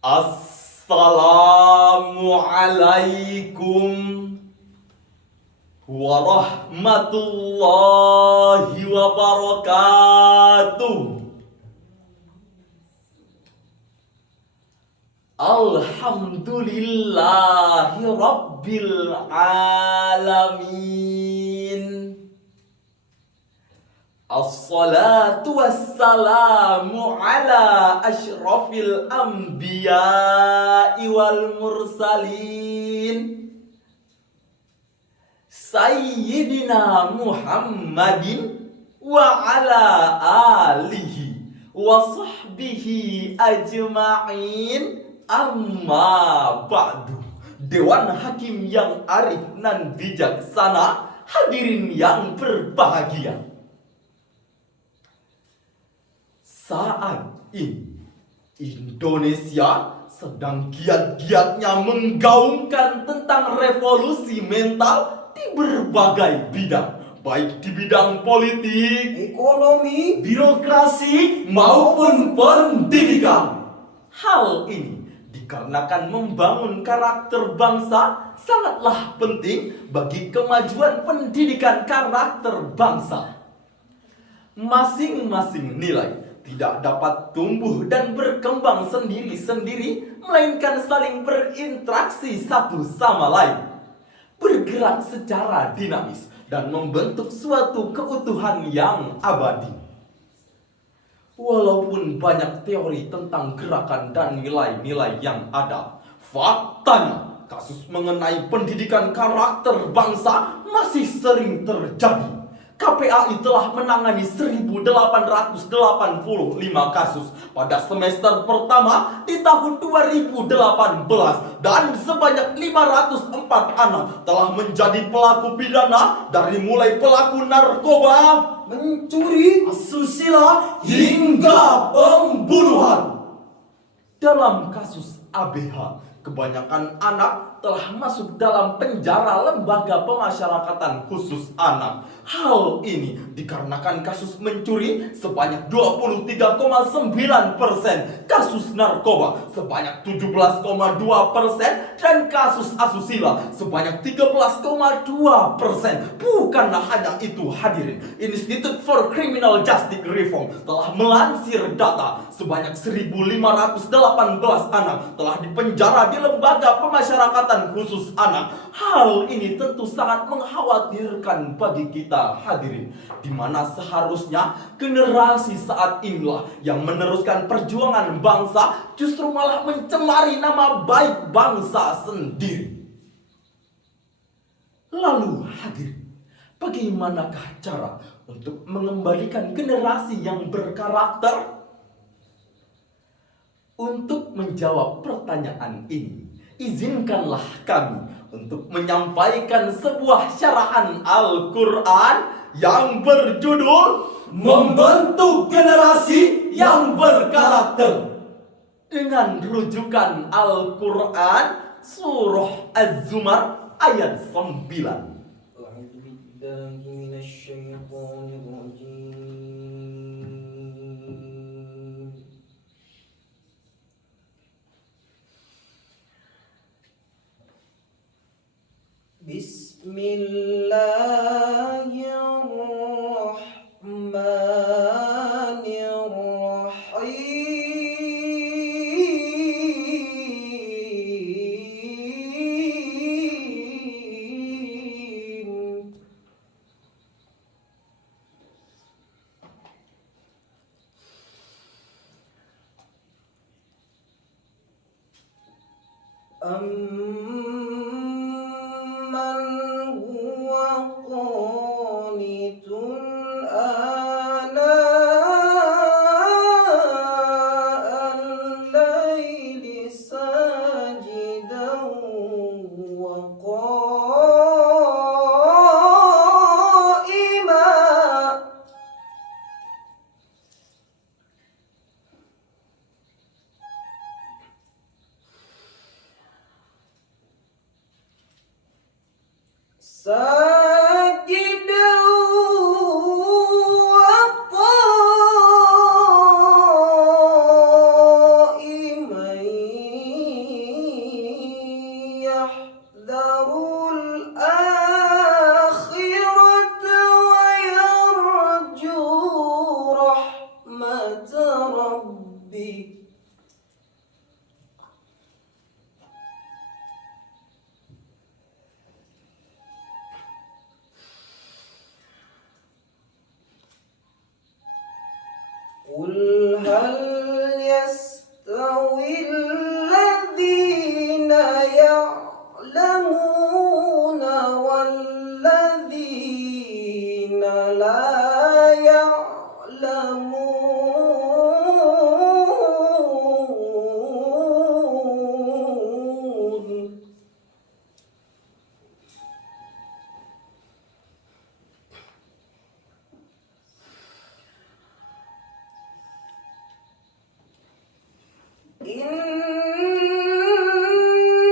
Assalamualaikum warahmatullahi wabarakatuh. Alhamdulillahi rabbil alamin. Assalatu wassalamu ala asyrafil anbiya'i wal mursalin Sayyidina Muhammadin wa ala alihi wa sahbihi ajma'in. Amma ba'du. Dewan Hakim yang arif nan bijaksana, hadirin yang berbahagia. Saat ini Indonesia sedang giat-giatnya menggaungkan tentang revolusi mental di berbagai bidang, baik di bidang politik, ekonomi, birokrasi, maupun pendidikan. Hal ini dikarenakan membangun karakter bangsa sangatlah penting bagi kemajuan pendidikan karakter bangsa. Masing-masing nilai tidak dapat tumbuh dan berkembang sendiri-sendiri, melainkan saling berinteraksi satu sama lain, bergerak secara dinamis dan membentuk suatu keutuhan yang abadi. Walaupun banyak teori tentang gerakan dan nilai-nilai yang ada, faktanya kasus mengenai pendidikan karakter bangsa masih sering terjadi. KPAI telah menangani 1.885 kasus pada semester pertama di tahun 2018 dan sebanyak 504 anak telah menjadi pelaku pidana, dari mulai pelaku narkoba, mencuri, asusila, hingga pembunuhan. Dalam kasus ABH, kebanyakan anak telah masuk dalam penjara lembaga pemasyarakatan khusus anak. Hal ini dikarenakan kasus mencuri sebanyak 23,9%, kasus narkoba sebanyak 17,2%, dan kasus asusila sebanyak 13,2%. Bukanlah hanya itu, hadirin, Institute for Criminal Justice Reform telah melansir data sebanyak 1.518 anak telah dipenjara di lembaga pemasyarakatan khusus anak. Hal ini tentu sangat mengkhawatirkan bagi kita, hadirin, di mana seharusnya generasi saat inilah yang meneruskan perjuangan bangsa, justru malah mencemari nama baik bangsa sendiri. Lalu, hadirin, bagaimanakah cara untuk mengembalikan generasi yang berkarakter? Untuk menjawab pertanyaan ini, izinkanlah kami untuk menyampaikan sebuah syarahan Al-Quran yang berjudul Membentuk Generasi yang Berkarakter, dengan rujukan Al-Quran Surah Az-Zumar ayat 9. Amman huwa qanitun ana al-laili sajidan wa qa'ima. Sajidan wa qa'iman قل هل يستوي الذين يعلمون والذين لا يعلمون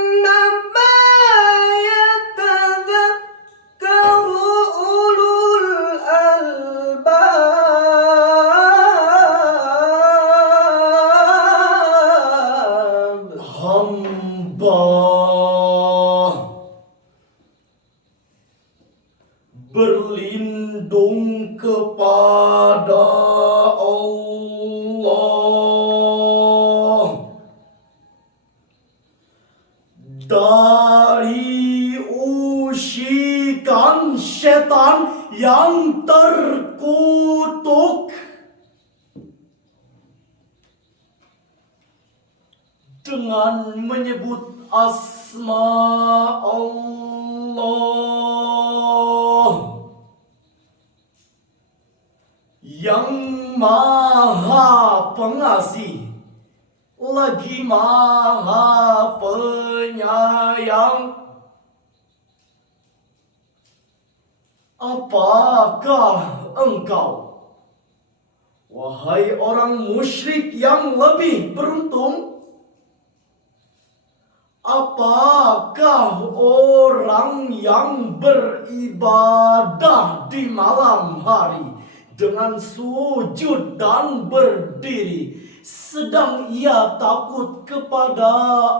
إنما يتذكر أولو الألباب. Hamba berlindung kepada Allah dari usikan setan yang terkutuk. Dengan menyebut asma Allah yang Maha Pengasih lagi Maha Penyayang. Apakah engkau, wahai orang musyrik yang lebih beruntung? Apakah orang yang beribadah di malam hari dengan sujud dan berdiri, sedang ia takut kepada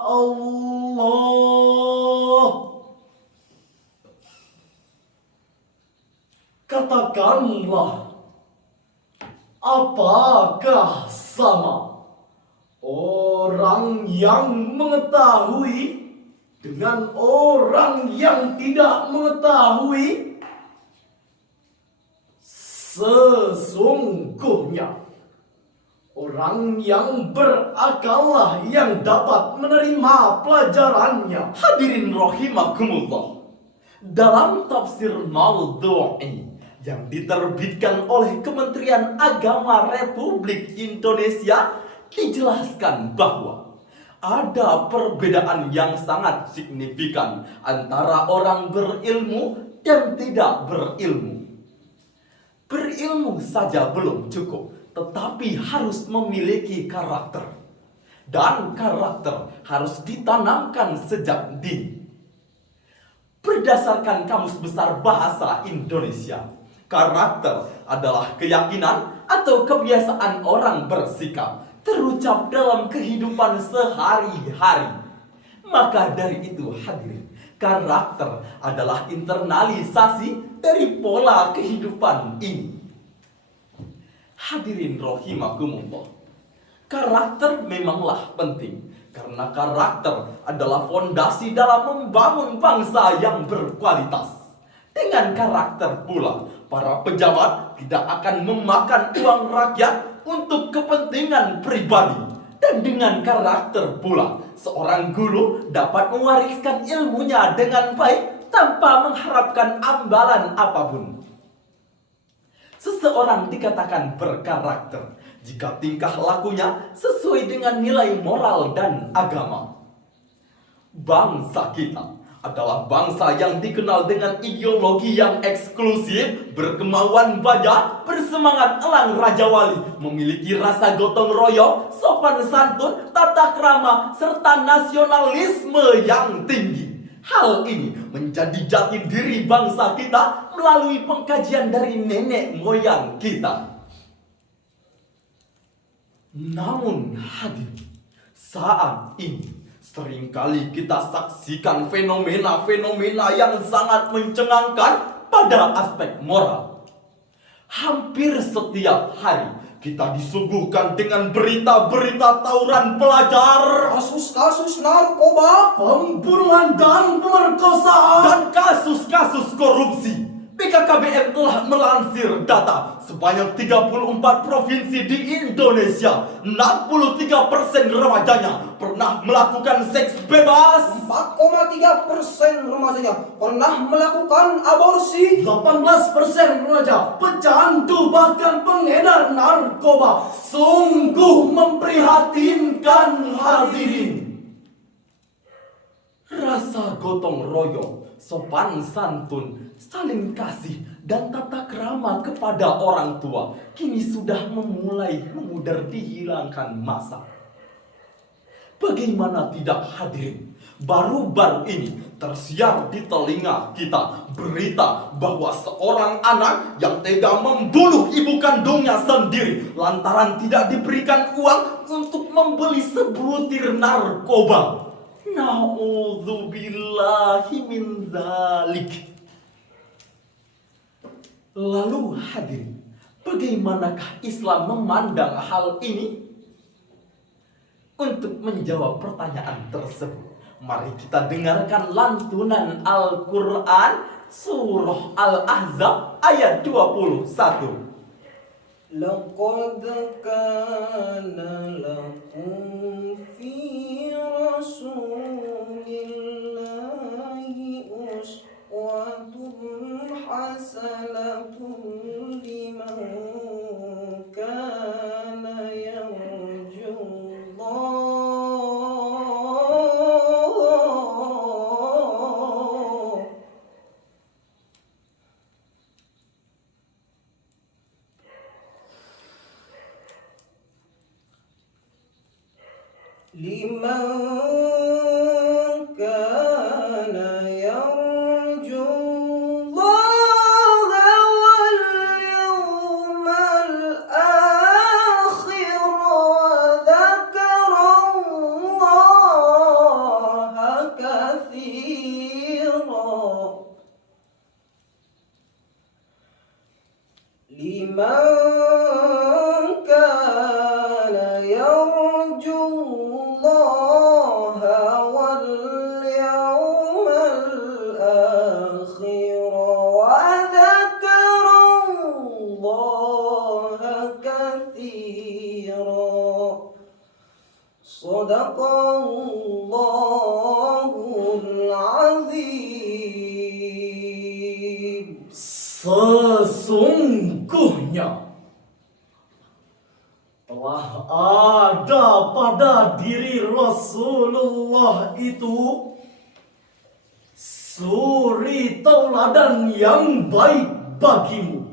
Allah? Katakanlah, apakah sama orang yang mengetahui dengan orang yang tidak mengetahui? Sesungguhnya orang yang berakallah yang dapat menerima pelajarannya. Hadirin rahimakumullah, dalam tafsir Mawdu'i yang diterbitkan oleh Kementerian Agama Republik Indonesia dijelaskan bahwa ada perbedaan yang sangat signifikan antara orang berilmu dan tidak berilmu. Berilmu saja belum cukup, tetapi harus memiliki karakter. Dan karakter harus ditanamkan sejak dini. Berdasarkan Kamus Besar Bahasa Indonesia, karakter adalah keyakinan atau kebiasaan orang bersikap terucap dalam kehidupan sehari-hari. Maka dari itu hadirin, karakter adalah internalisasi dari pola kehidupan ini. Hadirin rahimakumullah, karakter memanglah penting, karena karakter adalah fondasi dalam membangun bangsa yang berkualitas. Dengan karakter pula, para pejabat tidak akan memakan uang rakyat untuk kepentingan pribadi. Dan dengan karakter pula, seorang guru dapat mewariskan ilmunya dengan baik tanpa mengharapkan ambalan apapun. Seseorang dikatakan berkarakter jika tingkah lakunya sesuai dengan nilai moral dan agama. Bangsa kita adalah bangsa yang dikenal dengan ideologi yang eksklusif, berkemauan baja, bersemangat elang Raja Wali, memiliki rasa gotong royong, sopan santun, tata krama, serta nasionalisme yang tinggi. Hal ini menjadi jati diri bangsa kita melalui pengkajian dari nenek moyang kita. Namun hadirin, saat ini seringkali kita saksikan fenomena-fenomena yang sangat mencengangkan pada aspek moral. Hampir setiap hari kita disuguhkan dengan berita-berita tawuran pelajar, Kasus-kasus narkoba, pembunuhan dan pemerkosaan, dan kasus-kasus korupsi. BKKBN telah melansir data sebanyak 34 provinsi di Indonesia, 63% remajanya pernah melakukan seks bebas, 4,3% remajanya pernah melakukan aborsi, 18% remaja pecandu bahkan pengedar narkoba. Sungguh memprihatinkan hadirin. rasa gotong royong, sopan santun, saling kasih, dan tata krama kepada orang tua kini sudah memulai memudar dihilangkan masa. Bagaimana tidak hadirin? Baru-baru ini tersiar di telinga kita berita bahwa seorang anak yang tega membunuh ibu kandungnya sendiri lantaran tidak diberikan uang untuk membeli sebutir narkoba. Na'udzubillahi min dzalik. Lalu hadirin, bagaimanakah Islam memandang hal ini? Untuk menjawab pertanyaan tersebut, mari kita dengarkan lantunan Al-Quran Surah Al-Ahzab ayat 21. laqad kana lakum fi rasulillahi uswatun hasanatun liman kana yarju Allah. Liman kana yarju Allah wal yawmal akhir wa dzakara Allah katsira. Liman kana yarju Allah wal yawmal akhir wa dzakara Allah katsira. Shadaqallahul azim. Sesungguhnya telah ada pada diri Rasulullah itu suri tauladan yang baik bagimu,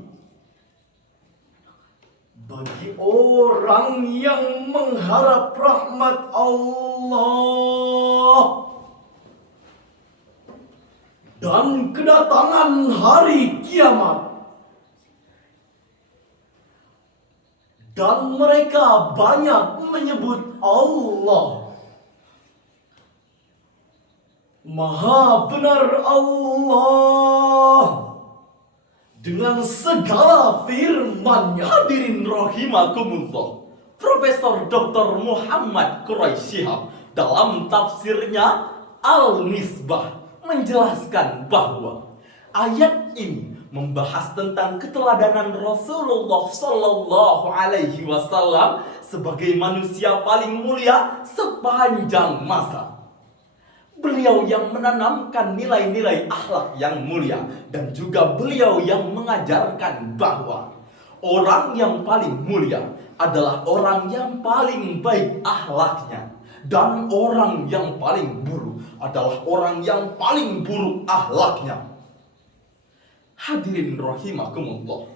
bagi orang yang mengharap rahmat Allah dan kedatangan hari kiamat. Dan mereka banyak menyebut Allah. Maha benar Allah dengan segala firman-Nya. Hadirin rahimakumullah, Profesor Dr. Muhammad Quraisy Shihab dalam tafsirnya Al-Misbah menjelaskan bahwa ayat ini membahas tentang keteladanan Rasulullah Sallallahu Alaihi Wasallam sebagai manusia paling mulia sepanjang masa. Beliau yang menanamkan nilai-nilai akhlak yang mulia dan juga beliau yang mengajarkan bahwa orang yang paling mulia adalah orang yang paling baik akhlaknya, dan orang yang paling buruk adalah orang yang paling buruk akhlaknya. Hadirin rahimakumullah,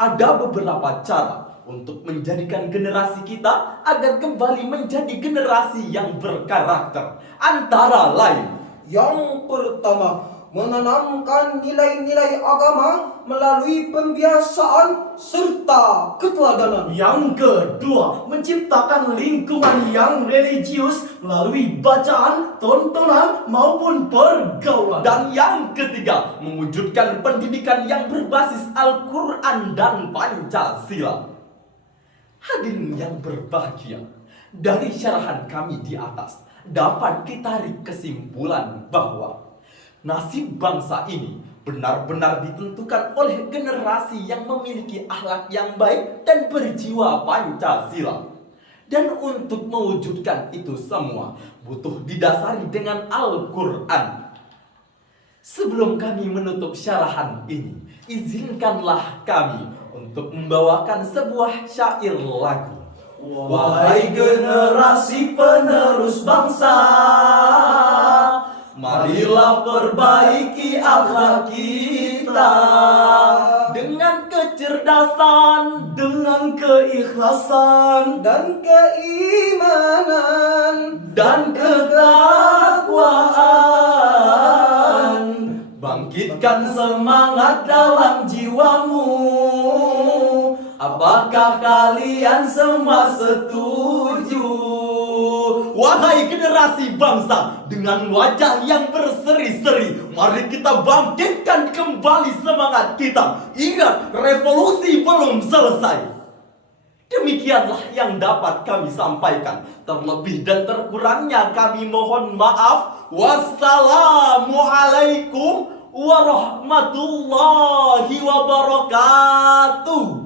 ada beberapa cara untuk menjadikan generasi kita agar kembali menjadi generasi yang berkarakter. Antara lain, Yang pertama, menanamkan nilai-nilai agama melalui pembiasaan serta keteladanan. Yang kedua, menciptakan lingkungan yang religius melalui bacaan, tontonan, maupun pergaulan. dan yang ketiga, mewujudkan pendidikan yang berbasis Al-Quran dan Pancasila. Hadirin yang berbahagia, dari syarahan kami di atas dapat ditarik kesimpulan bahwa nasib bangsa ini benar-benar ditentukan oleh generasi yang memiliki akhlak yang baik dan berjiwa Pancasila. Dan untuk mewujudkan itu semua butuh didasari dengan Al-Quran. Sebelum kami menutup syarahan ini, izinkanlah kami untuk membawakan sebuah syair lagu. Wahai generasi penerus bangsa, marilah perbaiki akhlak kita Dengan kecerdasan, dengan keikhlasan dan keimanan dan ketakwaan. Bangkitkan semangat dalam jiwamu. Apakah kalian semua setuju? wahai generasi bangsa dengan wajah yang berseri-seri, mari kita bangkitkan kembali semangat kita. Ingat, revolusi belum selesai. Demikianlah yang dapat kami sampaikan. Terlebih dan terkurangnya kami mohon maaf. Wassalamualaikum warahmatullahi wabarakatuh.